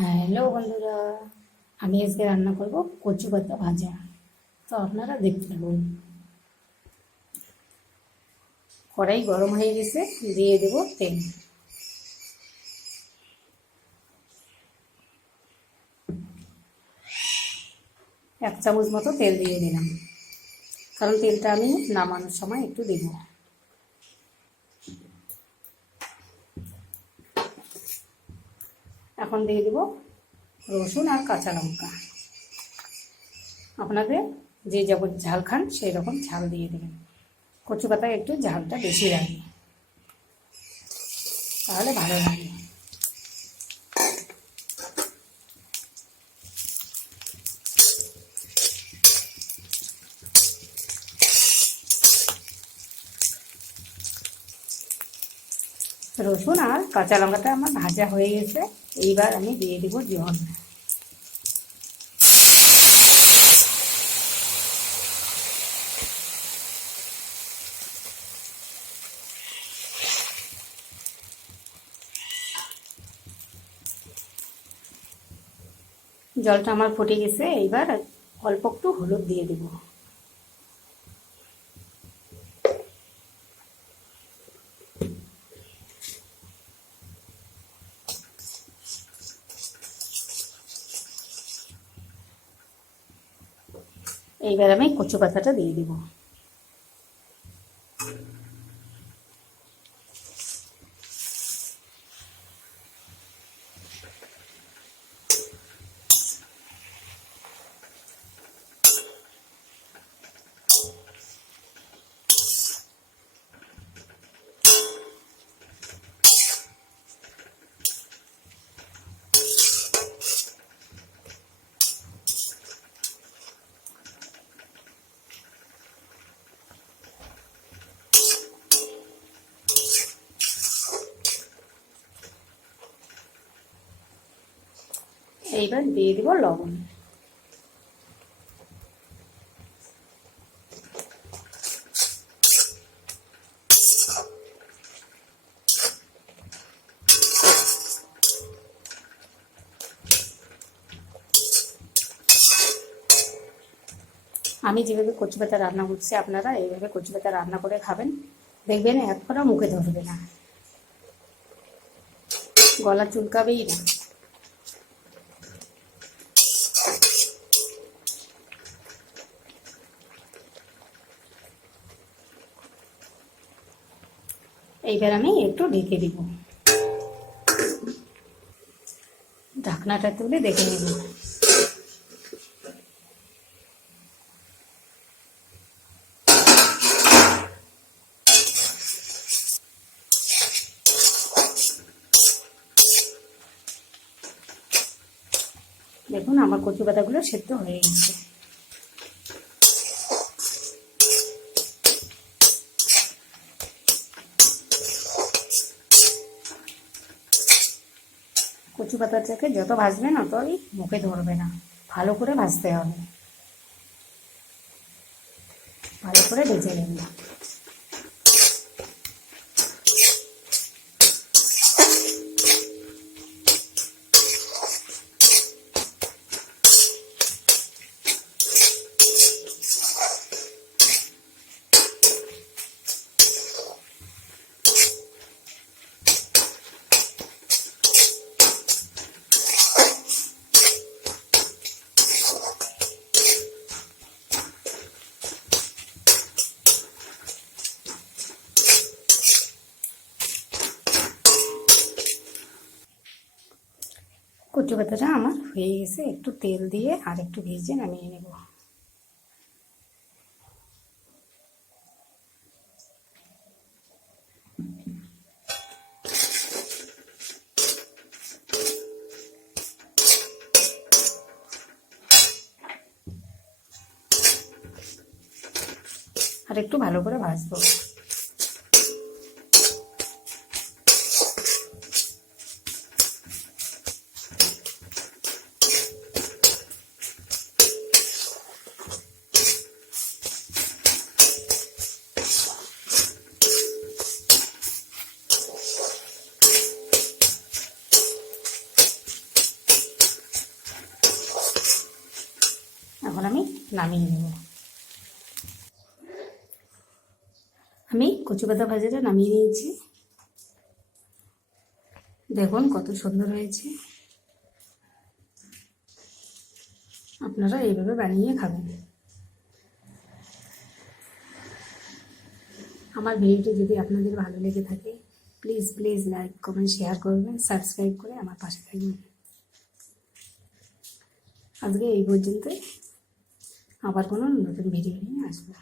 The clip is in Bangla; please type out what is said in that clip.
হ্যালো বন্ধুরা, আমি আজকে রান্না করব কচু পাতা ভাজা। তো আপনারা দেখতে থাকুন। কড়াই গরম হয়ে গেছে, দিয়ে দেব তেল। এক চামচ মতো তেল দিয়ে দিলাম। কারণ তেলটা আমি নামানোর সময় একটু দেব। এখন দিয়ে দেব রসুন আর কাঁচা লঙ্কা। আপনাদের যে যেমন ঝাল খান সেই রকম ঝাল দিয়ে দেবেন। কচু পাতায় একটু ঝালটা বেশি লাগে। তাহলে ভালো লাগে। রসুন আর কাঁচা লঙ্কাটা আমার ভাজা হয়ে গেছে। এইবার আমি দিয়ে দেব জল। জলটা আমার ফুটে গেছে, এইবার অল্প একটু হলুদ দিয়ে দেব। এইবার আমি কচু পাতাটা দিয়ে দিব। এইবার দিয়ে দিব লবণ আমি যেভাবে কচু পাতা রান্না করছি, আপনারা এইভাবে কচু পাতা রান্না করে খাবেন। দেখবেন এক ফোঁটা মুখে ধরবে না। গলা চুলকাবেই না। এইবার আমি একটু ঢেকে দিব। ঢাকনাটা তুলে দেখে নেব। দেখুন, আমার কচু পাতাগুলো সেদ্ধ হয়ে গেছে। কচু পাতাটাকে যত ভাজবেন অতই মুখে ধরবে না। ভালো করে ভাজতে হবে। ভালো করে ভেজে নেবেন কচু পাতাটা আমার হয়ে গেছে। একটু তেল দিয়ে আর একটু ভেজে নামিয়ে নেব। আর একটু ভালো করে ভাজবো। এখন আমি নামিয়ে নেব। আমি কচু পাতা ভাজাটা নামিয়ে নিয়েছি। দেখুন কত সুন্দর হয়েছে। আপনারা এইভাবে বানিয়ে খাবেন। আমার ভিডিওটি যদি আপনাদের ভালো লেগে থাকে please please like comment share করবেন সাবস্ক্রাইব করে আমার পাশে থাকবেন। আজকে এই পর্যন্তই। আবার কোনো নতুন ভিডিও নিয়ে আসবো